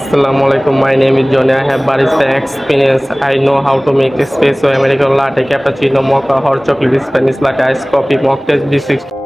আসসালামু আলাইকুম my name is Johnny I have barista experience I know how to make espresso American latte cappuccino mocha hot chocolate Spanish latte ice coffee mocktails B sixty